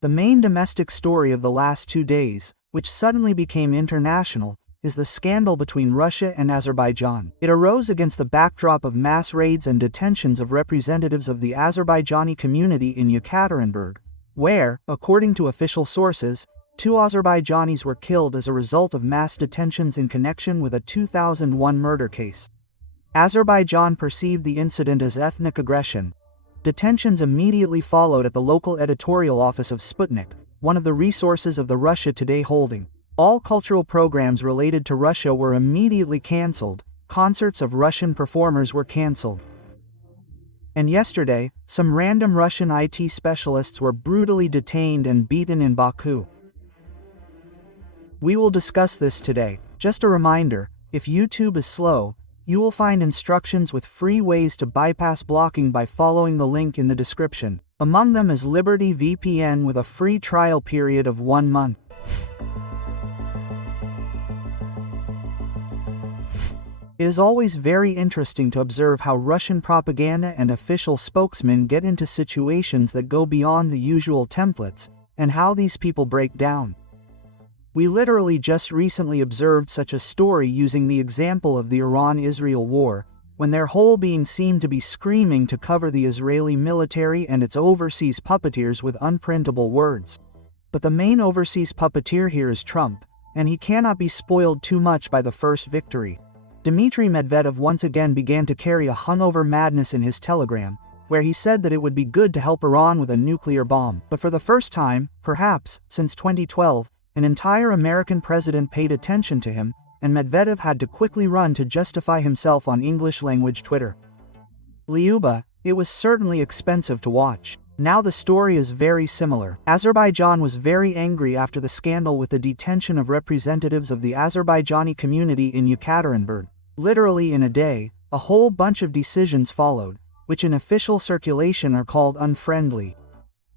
The main domestic story of the last 2 days, which suddenly became international, is the scandal between Russia and Azerbaijan. It arose against the backdrop of mass raids and detentions of representatives of the Azerbaijani community in Yekaterinburg, where, according to official sources, 2 Azerbaijanis were killed as a result of mass detentions in connection with a 2001 murder case. Azerbaijan perceived the incident as ethnic aggression. Detentions immediately followed at the local editorial office of Sputnik, one of the resources of the Russia Today holding. All cultural programs related to Russia were immediately cancelled, concerts of Russian performers were cancelled. And yesterday, some random Russian IT specialists were brutally detained and beaten in Baku. We will discuss this today. Just a reminder, if YouTube is slow, you will find instructions with free ways to bypass blocking by following the link in the description. Among them is Liberty VPN with a free trial period of 1 month. It is always very interesting to observe how Russian propaganda and official spokesmen get into situations that go beyond the usual templates, and how these people break down. We literally just recently observed such a story using the example of the Iran-Israel war, when their whole being seemed to be screaming to cover the Israeli military and its overseas puppeteers with unprintable words. But the main overseas puppeteer here is Trump, and he cannot be spoiled too much by the first victory. Dmitry Medvedev once again began to carry a hungover madness in his telegram, where he said that it would be good to help Iran with a nuclear bomb. But for the first time, perhaps, since 2012, an entire American president paid attention to him, and Medvedev had to quickly run to justify himself on English-language Twitter. Liuba, it was certainly expensive to watch. Now the story is very similar. Azerbaijan was very angry after the scandal with the detention of representatives of the Azerbaijani community in Yekaterinburg. Literally in a day, a whole bunch of decisions followed, which in official circulation are called unfriendly.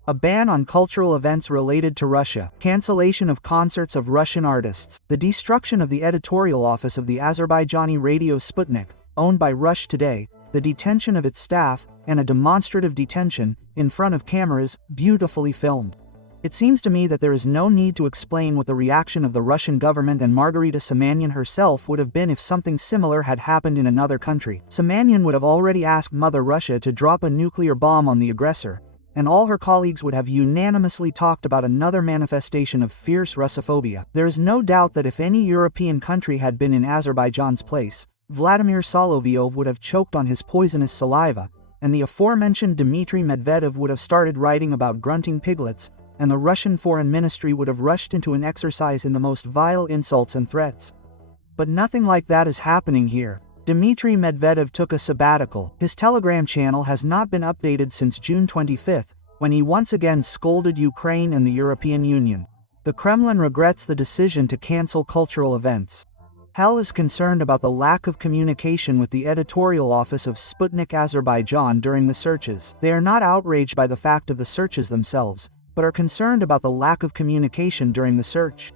A ban on cultural events related to Russia, cancellation of concerts of Russian artists, the destruction of the editorial office of the Azerbaijani radio Sputnik, owned by Russia Today, the detention of its staff, and a demonstrative detention, in front of cameras, beautifully filmed. It seems to me that there is no need to explain what the reaction of the Russian government and Margarita Simonyan herself would have been if something similar had happened in another country. Simonyan would have already asked Mother Russia to drop a nuclear bomb on the aggressor, and all her colleagues would have unanimously talked about another manifestation of fierce Russophobia. There is no doubt that if any European country had been in Azerbaijan's place, Vladimir Solovyov would have choked on his poisonous saliva, and the aforementioned Dmitry Medvedev would have started writing about grunting piglets, and the Russian Foreign Ministry would have rushed into an exercise in the most vile insults and threats. But nothing like that is happening here. Dmitry Medvedev took a sabbatical. His Telegram channel has not been updated since June 25, when he once again scolded Ukraine and the European Union. The Kremlin regrets the decision to cancel cultural events. Hell is concerned about the lack of communication with the editorial office of Sputnik Azerbaijan during the searches. They are not outraged by the fact of the searches themselves, but are concerned about the lack of communication during the search.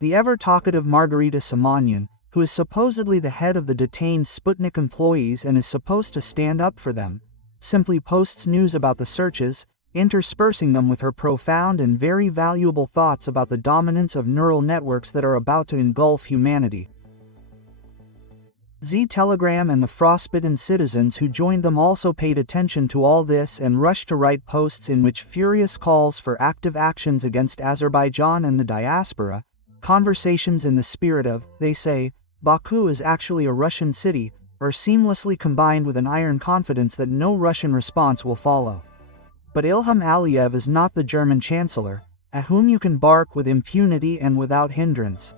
The ever-talkative Margarita Simonyan, who is supposedly the head of the detained Sputnik employees and is supposed to stand up for them, simply posts news about the searches, interspersing them with her profound and very valuable thoughts about the dominance of neural networks that are about to engulf humanity. Z-Telegram and the frostbitten citizens who joined them also paid attention to all this and rushed to write posts in which furious calls for active actions against Azerbaijan and the diaspora, conversations in the spirit of, they say, Baku is actually a Russian city, are seamlessly combined with an iron confidence that no Russian response will follow. But Ilham Aliyev is not the German chancellor, at whom you can bark with impunity and without hindrance.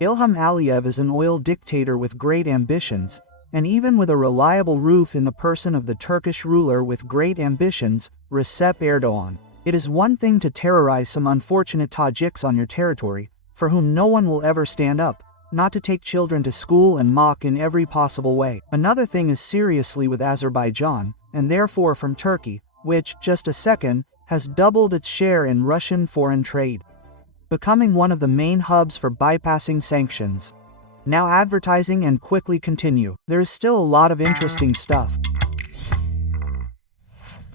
Ilham Aliyev is an oil dictator with great ambitions, and even with a reliable roof in the person of the Turkish ruler with great ambitions, Recep Erdogan. It is one thing to terrorize some unfortunate Tajiks on your territory, for whom no one will ever stand up, not to take children to school and mock in every possible way. Another thing is seriously with Azerbaijan, and therefore from Turkey, which, just a second, has doubled its share in Russian foreign trade, becoming one of the main hubs for bypassing sanctions. Now advertising and quickly continue. There is still a lot of interesting stuff.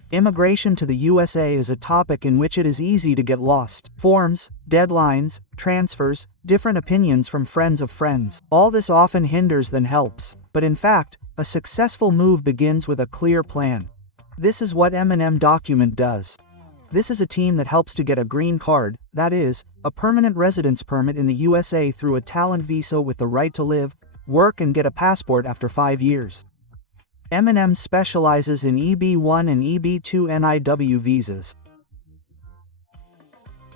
Immigration to the USA is a topic in which it is easy to get lost. Forms, deadlines, transfers, different opinions from friends of friends. All this often hinders than helps. But in fact, a successful move begins with a clear plan. This is what M&M document does. This is a team that helps to get a green card, that is, a permanent residence permit in the USA through a talent visa with the right to live, work and get a passport after 5 years. M&M specializes in EB1 and EB2 NIW visas.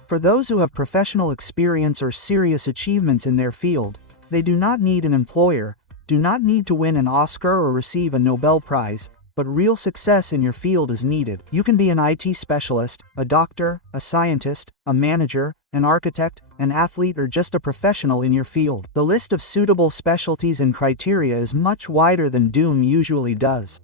For those who have professional experience or serious achievements in their field, they do not need an employer, do not need to win an Oscar or receive a Nobel Prize, but real success in your field is needed. You can be an IT specialist, a doctor, a scientist, a manager, an architect, an athlete, or just a professional in your field. The list of suitable specialties and criteria is much wider than Doom usually does.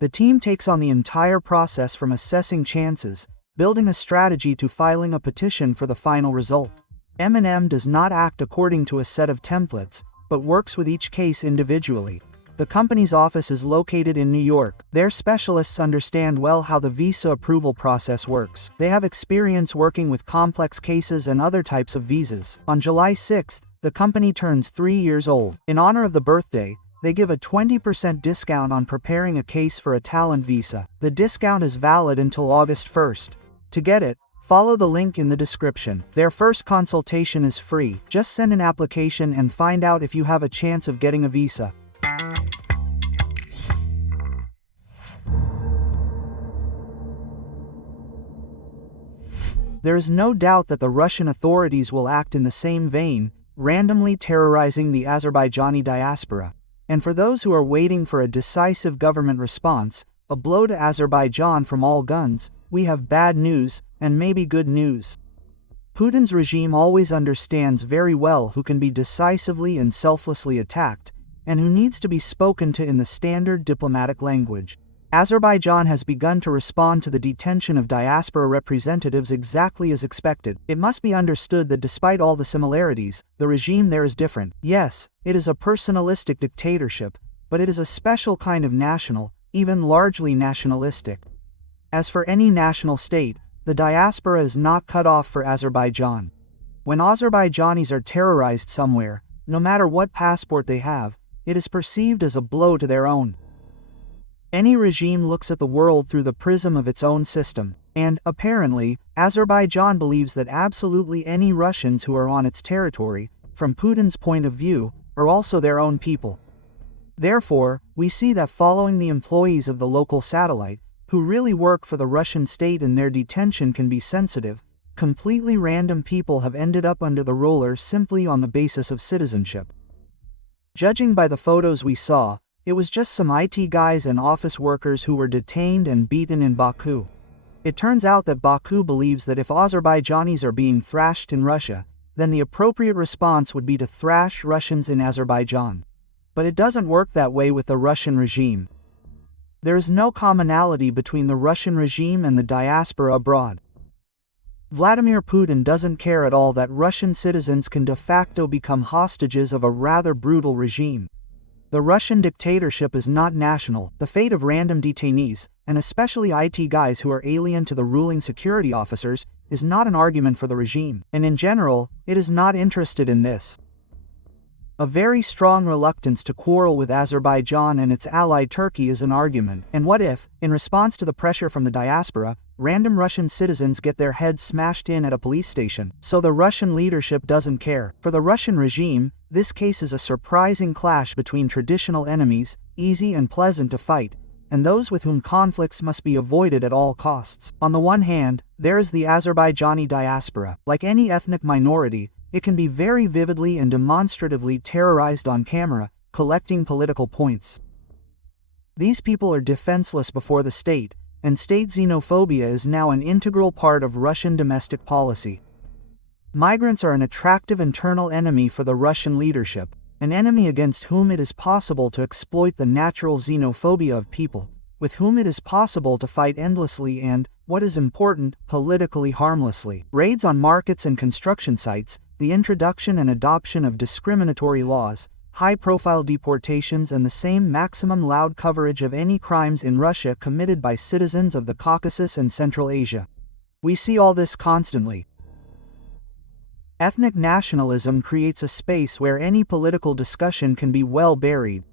The team takes on the entire process from assessing chances, building a strategy to filing a petition for the final result. M&M does not act according to a set of templates, but works with each case individually. The company's office is located in New York. Their specialists understand well how the visa approval process works. They have experience working with complex cases and other types of visas. On July 6th, the company turns 3 years old. In honor of the birthday, they give a 20% discount on preparing a case for a talent visa. The discount is valid until August 1st. To get it, follow the link in the description. Their first consultation is free. Just send an application and find out if you have a chance of getting a visa. There is no doubt that the Russian authorities will act in the same vein, randomly terrorizing the Azerbaijani diaspora. And for those who are waiting for a decisive government response, a blow to Azerbaijan from all guns, we have bad news, and maybe good news. Putin's regime always understands very well who can be decisively and selflessly attacked, and who needs to be spoken to in the standard diplomatic language. Azerbaijan has begun to respond to the detention of diaspora representatives exactly as expected. It must be understood that despite all the similarities, the regime there is different. Yes, it is a personalistic dictatorship, but it is a special kind of national, even largely nationalistic. As for any national state, the diaspora is not cut off for Azerbaijan. When Azerbaijanis are terrorized somewhere, no matter what passport they have, it is perceived as a blow to their own. Any regime looks at the world through the prism of its own system, and, apparently, Azerbaijan believes that absolutely any Russians who are on its territory, from Putin's point of view, are also their own people. Therefore, we see that following the employees of the local satellite, who really work for the Russian state and their detention can be sensitive, completely random people have ended up under the roller simply on the basis of citizenship. Judging by the photos we saw, it was just some IT guys and office workers who were detained and beaten in Baku. It turns out that Baku believes that if Azerbaijanis are being thrashed in Russia, then the appropriate response would be to thrash Russians in Azerbaijan. But it doesn't work that way with the Russian regime. There is no commonality between the Russian regime and the diaspora abroad. Vladimir Putin doesn't care at all that Russian citizens can de facto become hostages of a rather brutal regime. The Russian dictatorship is not national. The fate of random detainees, and especially IT guys who are alien to the ruling security officers, is not an argument for the regime, and in general, it is not interested in this. A very strong reluctance to quarrel with Azerbaijan and its ally Turkey is an argument. And what if, in response to the pressure from the diaspora, random Russian citizens get their heads smashed in at a police station? So the Russian leadership doesn't care. For the Russian regime, this case is a surprising clash between traditional enemies, easy and pleasant to fight, and those with whom conflicts must be avoided at all costs. On the one hand, there is the Azerbaijani diaspora. Like any ethnic minority, it can be very vividly and demonstratively terrorized on camera, collecting political points. These people are defenseless before the state, and state xenophobia is now an integral part of Russian domestic policy. Migrants are an attractive internal enemy for the Russian leadership, an enemy against whom it is possible to exploit the natural xenophobia of people, with whom it is possible to fight endlessly and, what is important, politically harmlessly. Raids on markets and construction sites, the introduction and adoption of discriminatory laws, high-profile deportations and the same maximum loud coverage of any crimes in Russia committed by citizens of the Caucasus and Central Asia. We see all this constantly. Ethnic nationalism creates a space where any political discussion can be well buried.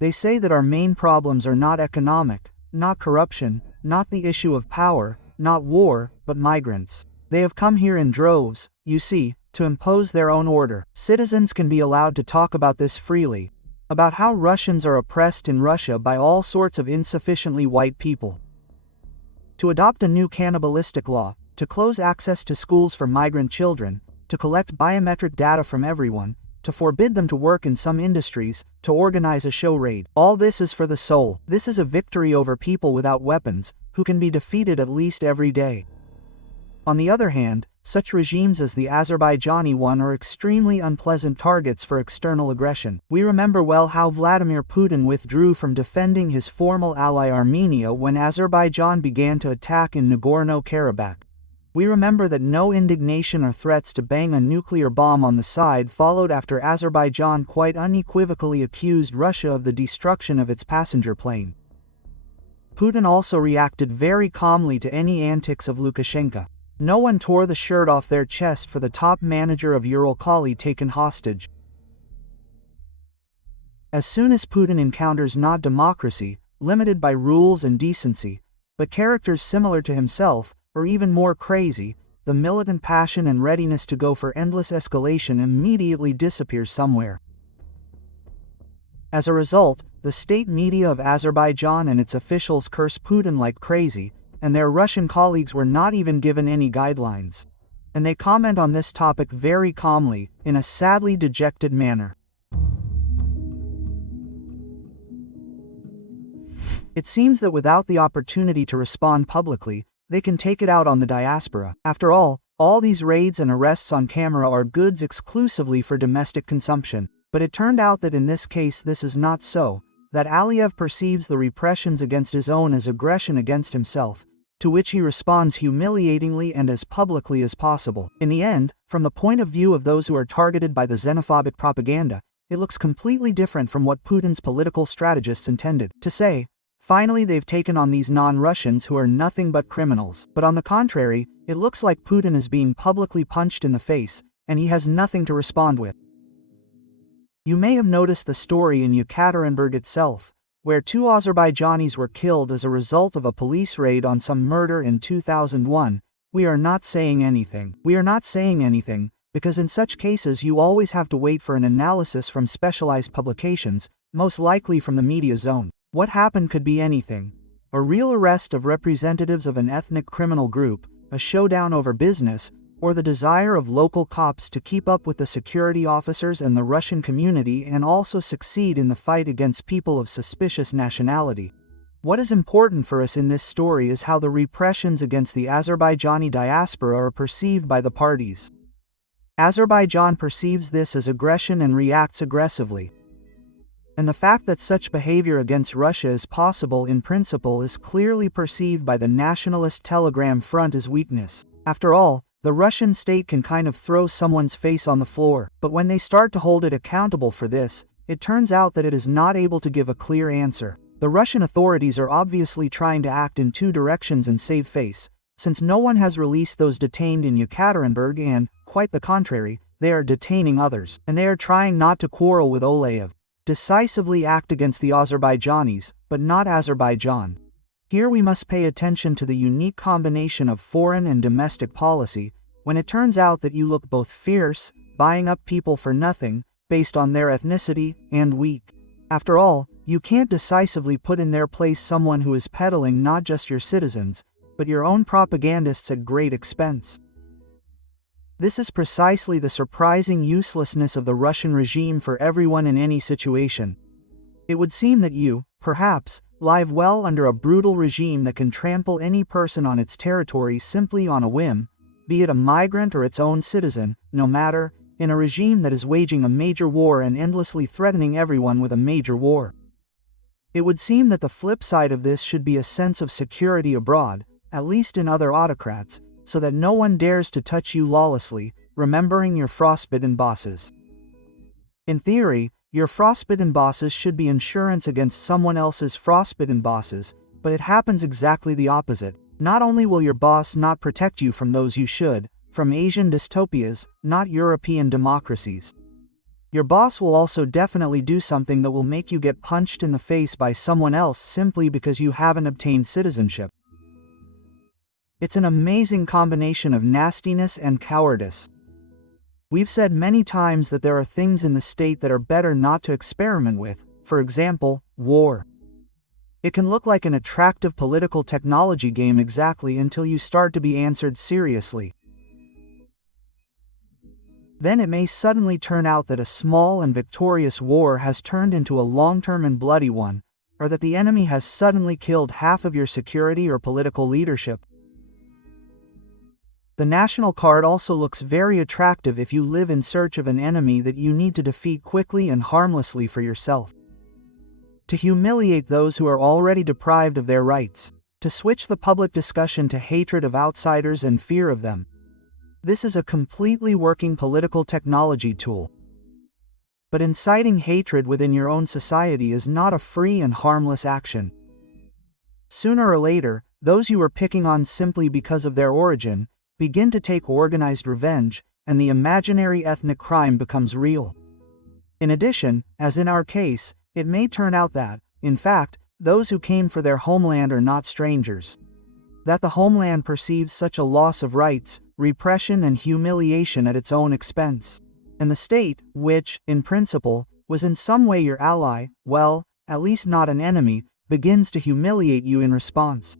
They say that our main problems are not economic, not corruption, not the issue of power, not war, but migrants. They have come here in droves, you see, to impose their own order. Citizens can be allowed to talk about this freely, about how Russians are oppressed in Russia by all sorts of insufficiently white people. To adopt a new cannibalistic law, to close access to schools for migrant children, to collect biometric data from everyone, to forbid them to work in some industries, to organize a show raid. All this is for the soul. This is a victory over people without weapons, who can be defeated at least every day. On the other hand, such regimes as the Azerbaijani one are extremely unpleasant targets for external aggression. We remember well how Vladimir Putin withdrew from defending his former ally Armenia when Azerbaijan began to attack in Nagorno-Karabakh. We remember that no indignation or threats to bang a nuclear bomb on the side followed after Azerbaijan quite unequivocally accused Russia of the destruction of its passenger plane. Putin also reacted very calmly to any antics of Lukashenko. No one tore the shirt off their chest for the top manager of Uralkali taken hostage. As soon as Putin encounters not democracy, limited by rules and decency, but characters similar to himself, or even more crazy, the militant passion and readiness to go for endless escalation immediately disappears somewhere. As a result, the state media of Azerbaijan and its officials curse Putin like crazy, and their Russian colleagues were not even given any guidelines. And they comment on this topic very calmly, in a sadly dejected manner. It seems that without the opportunity to respond publicly, they can take it out on the diaspora. After all these raids and arrests on camera are goods exclusively for domestic consumption. But it turned out that in this case this is not so, that Aliyev perceives the repressions against his own as aggression against himself, to which he responds humiliatingly and as publicly as possible. In the end, from the point of view of those who are targeted by the xenophobic propaganda, it looks completely different from what Putin's political strategists intended to say. Finally, they've taken on these non-Russians who are nothing but criminals. But on the contrary, it looks like Putin is being publicly punched in the face, and he has nothing to respond with. You may have noticed the story in Yekaterinburg itself, where 2 Azerbaijanis were killed as a result of a police raid on some murder in 2001. We are not saying anything. We are not saying anything, because in such cases you always have to wait for an analysis from specialized publications, most likely from the media zone. What happened could be anything. A real arrest of representatives of an ethnic criminal group, a showdown over business, or the desire of local cops to keep up with the security officers and the Russian community and also succeed in the fight against people of suspicious nationality. What is important for us in this story is how the repressions against the Azerbaijani diaspora are perceived by the parties. Azerbaijan perceives this as aggression and reacts aggressively. And the fact that such behavior against Russia is possible in principle is clearly perceived by the nationalist Telegram front as weakness. After all, the Russian state can kind of throw someone's face on the floor, but when they start to hold it accountable for this, it turns out that it is not able to give a clear answer. The Russian authorities are obviously trying to act in 2 directions and save face, since no one has released those detained in Yekaterinburg and, quite the contrary, they are detaining others, and they are trying not to quarrel with Aliyev. Decisively act against the Azerbaijanis, but not Azerbaijan. Here we must pay attention to the unique combination of foreign and domestic policy, when it turns out that you look both fierce, buying up people for nothing, based on their ethnicity, and weak. After all, you can't decisively put in their place someone who is peddling not just your citizens, but your own propagandists at great expense. This is precisely the surprising uselessness of the Russian regime for everyone in any situation. It would seem that you, perhaps, live well under a brutal regime that can trample any person on its territory simply on a whim, be it a migrant or its own citizen, no matter, in a regime that is waging a major war and endlessly threatening everyone with a major war. It would seem that the flip side of this should be a sense of security abroad, at least in other autocrats, so that no one dares to touch you lawlessly, remembering your frostbitten bosses. In theory, Your frostbitten bosses should be insurance against someone else's frostbitten bosses, but it happens exactly the opposite. Not only will your boss not protect you from those you should, from Asian dystopias, not European democracies. Your boss will also definitely do something that will make you get punched in the face by someone else simply because you haven't obtained citizenship. It's an amazing combination of nastiness and cowardice. We've said many times that there are things in the state that are better not to experiment with, for example, war. It can look like an attractive political technology game exactly until you start to be answered seriously. Then it may suddenly turn out that a small and victorious war has turned into a long-term and bloody one, or that the enemy has suddenly killed half of your security or political leadership. The national card also looks very attractive if you live in search of an enemy that you need to defeat quickly and harmlessly for yourself. To humiliate those who are already deprived of their rights. To switch the public discussion to hatred of outsiders and fear of them. This is a completely working political technology tool. But inciting hatred within your own society is not a free and harmless action. Sooner or later, those you are picking on simply because of their origin begin to take organized revenge, and the imaginary ethnic crime becomes real. In addition, as in our case, it may turn out that, in fact, those who came for their homeland are not strangers. That the homeland perceives such a loss of rights, repression and humiliation at its own expense. And the state, which, in principle, was in some way your ally, well, at least not an enemy, begins to humiliate you in response.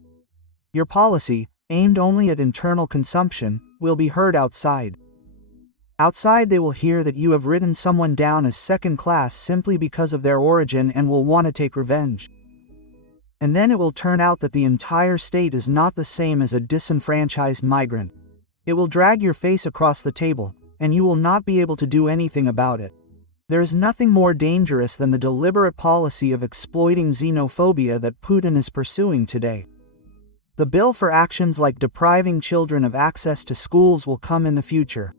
Your policy, aimed only at internal consumption, will be heard outside. Outside they will hear that you have written someone down as second class simply because of their origin and will want to take revenge. And then it will turn out that the entire state is not the same as a disenfranchised migrant. It will drag your face across the table, and you will not be able to do anything about it. There is nothing more dangerous than the deliberate policy of exploiting xenophobia that Putin is pursuing today. The bill for actions like depriving children of access to schools will come in the future.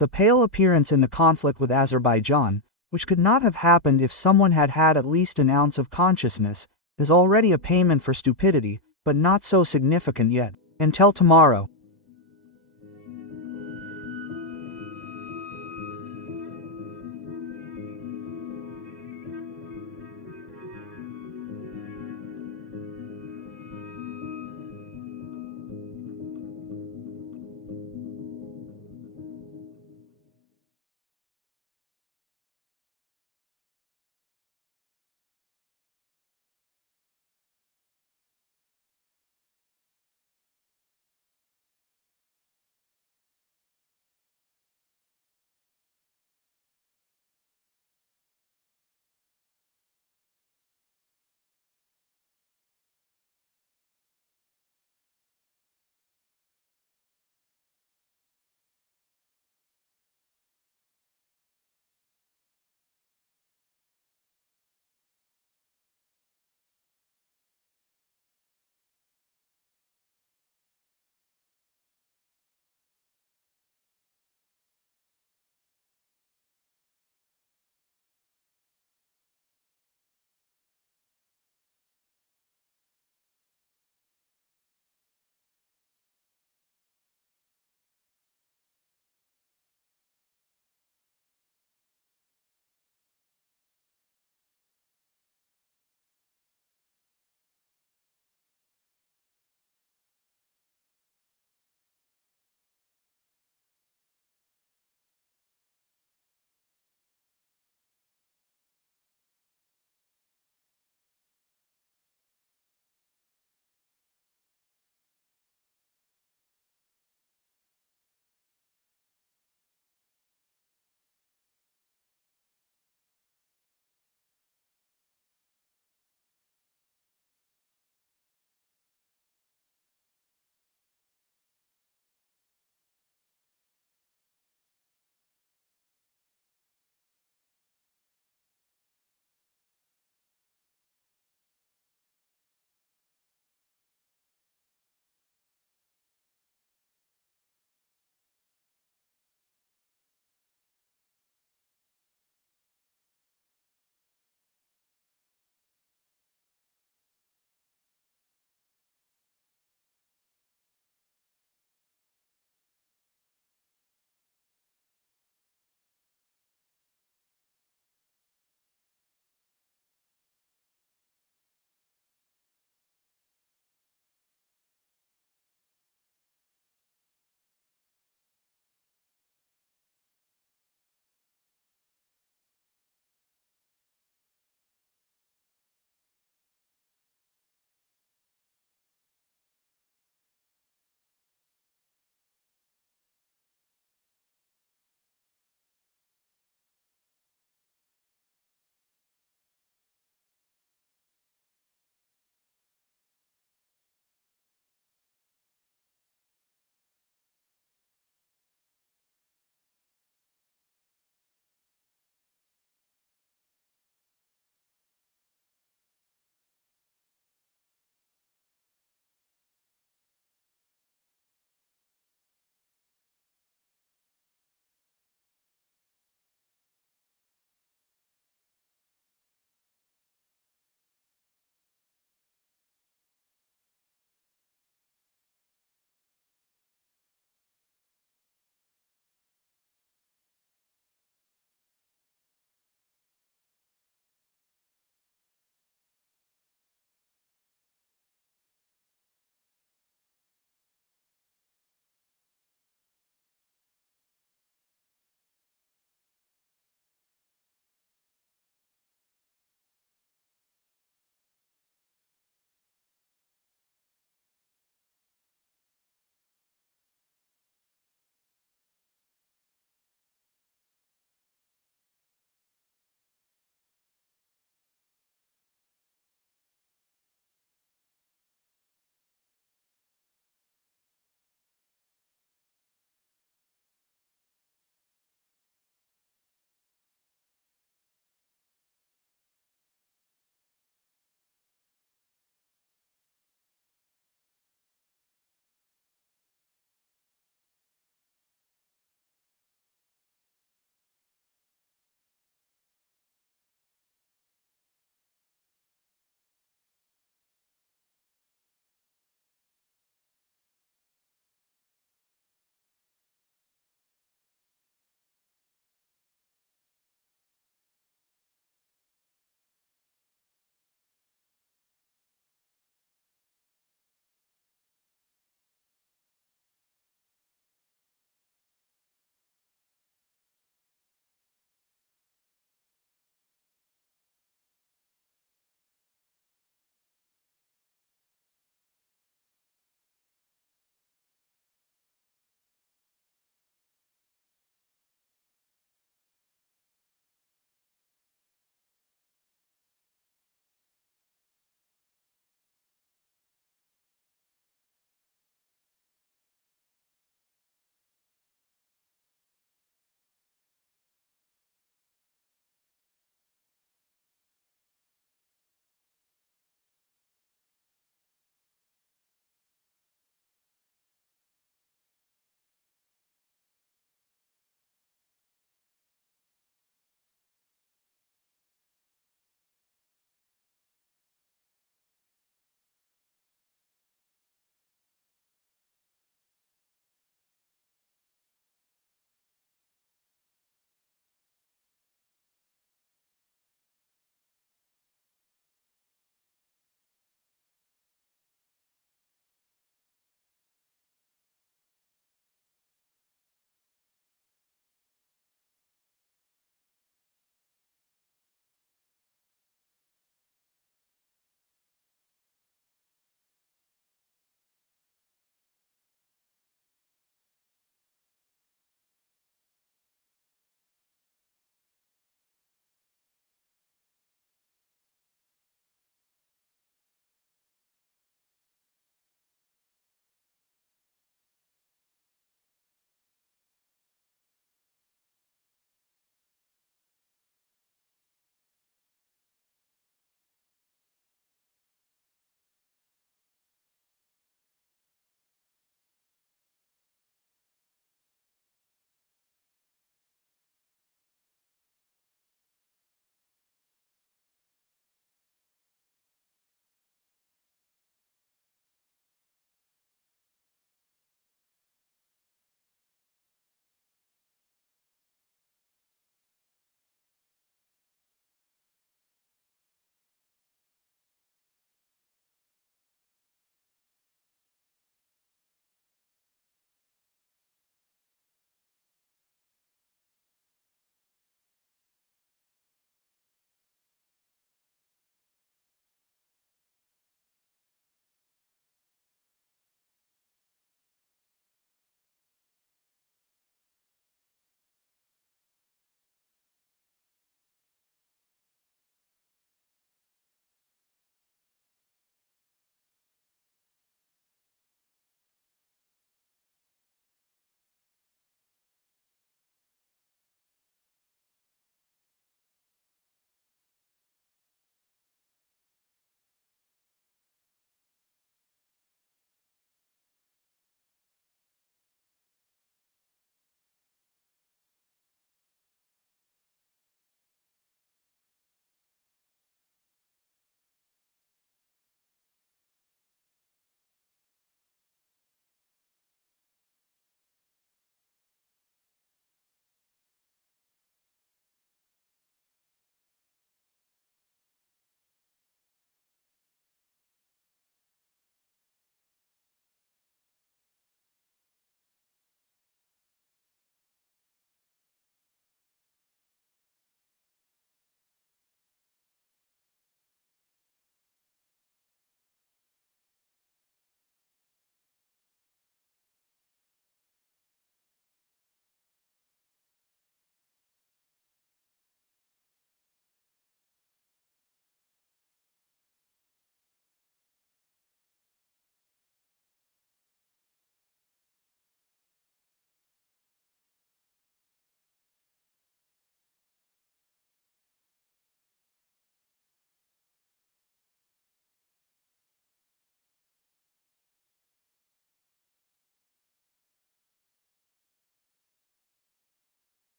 The pale appearance in the conflict with Azerbaijan, which could not have happened if someone had had at least an ounce of consciousness, is already a payment for stupidity, but not so significant yet. Until tomorrow.